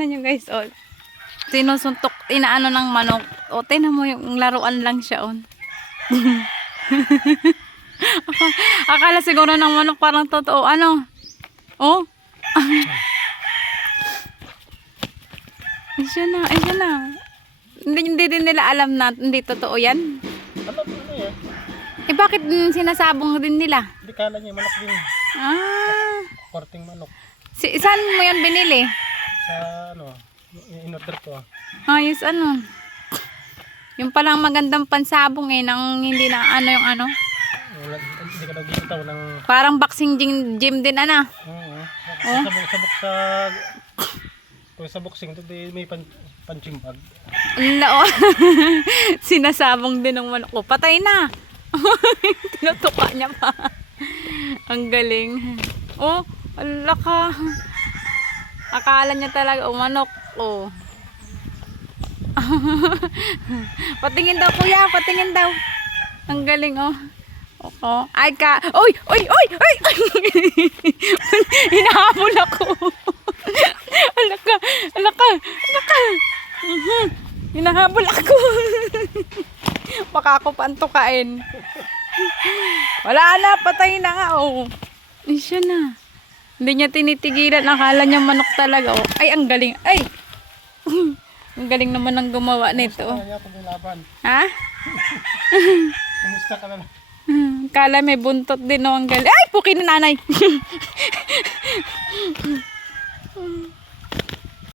tingnan nyo guys, oh. Sinusuntok, inaano ng manok. O, tingnan mo yung laruan lang siya, oh. Akala siguro ng manok parang totoo. Ano? Oh? Ay, siya na, ay, siya na. Hindi din nila alam na hindi totoo yan. Alam mo na yan. Eh, bakit sinasabong din nila? Hindi kala niya manok din. Ah. Korting manok. Saan mo yan binili? Sa ano, in-order ko. Ayos, ano? Yung palang magandang pansabong eh, nang hindi na ano yung ano. Hindi ka daw gitaw ng... Parang boxing gym din, ana. Oo. Oh? Sabok sa... Kung sa boxing, ito may punching bag. Ala, oh. Sinasabong din ng manok ko. Patay na. Tinutuka niya pa. Ang galing. Oh, ala ka. Akala niya talaga, oh, manok. Oh. Patingin daw, kuya. Patingin daw. Ang galing, oh. Oo. Ay ka. Oy, oy, oy, oy. Hinahabol ako. Alaka, alaka, alaka. Hinahabol ako. Baka ako pantukain. Wala na, patay na nga, oh. Ay, siya na. Hindi niya tinitigilan. Akala niya manok talaga, oh. Ay, ang galing. Ay. Ang galing naman ng gumawa nito. Ha? Kumusta ka na? Kala may buntot din, no? Ang galing. Ay, puki ni nanay.